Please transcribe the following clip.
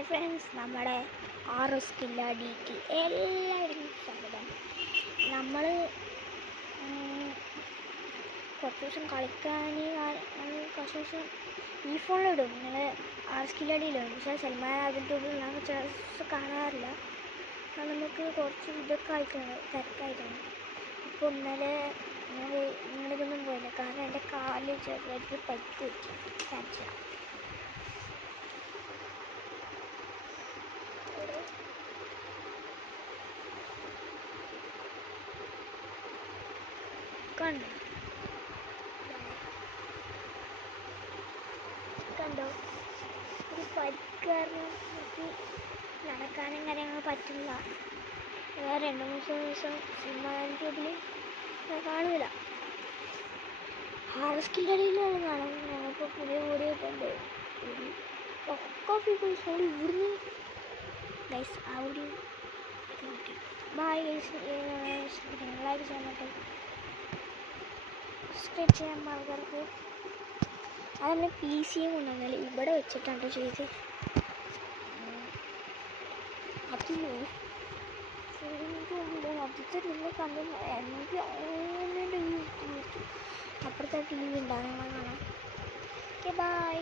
Hi friends, നമ്മുടെ RS കില്ലാടിക്ക് എല്ലാവർക്കും സ്വാഗതം. നമ്മൾ കുറച്ച് ദിവസം കളിക്കാൻ കുറച്ച് ദിവസം ഈ ഫോണിലിടും, നിങ്ങൾ RS കില്ലാടിയിലിടും. പക്ഷേ സൽമാൻ അതിൻ്റെ ഞാൻ ചില ദിവസം കാണാറില്ല. അത് നമുക്ക് കുറച്ച് ഇതൊക്കെ ആയിട്ടാണ്, തിരക്കായിട്ടാണ്. അപ്പോൾ ഇന്നലെ ഞാൻ നിങ്ങളിതൊന്നും പോയില്ല, കാരണം എൻ്റെ കാലിൽ ചെറുതായിട്ട് പറ്റി വെച്ചു കാണിച്ചു. കണ്ടോ, ഒരു പരിക്കാരണം എനിക്ക് നടക്കാനും കാര്യങ്ങളും പറ്റില്ല. വേറെ 2-3 ദിവസം സിനിമയിൽ കാണില്ല. RS കില്ലാടിയിലാണ് കാണുന്നത്. ഞങ്ങൾക്ക് പുതിയ ഓടിയിട്ടുണ്ട്. ഒക്കെ പീപ്പിൾസ് ഓടി ഇവിടുന്ന് ഗൈസ് ആ ഒരു ബൈ ഗൈസ്. നിങ്ങളായിട്ട് ചെയ്യാൻ പറ്റും, സബ്സ്ക്രൈബ് ചെയ്യാൻ മറക്കരുത്. അത് നമ്മൾ PC കൊണ്ടുവന്നാൽ ഇവിടെ വെച്ചിട്ടാണ് ചെയ്ത്. അത് ആദ്യത്തെ നിങ്ങൾ കണ്ടു എനിക്ക് ഓൺലൈൻ്റെ അപ്പുറത്തെ TV ഉണ്ടാകും. ഞങ്ങൾ കാണാം. Okay bye.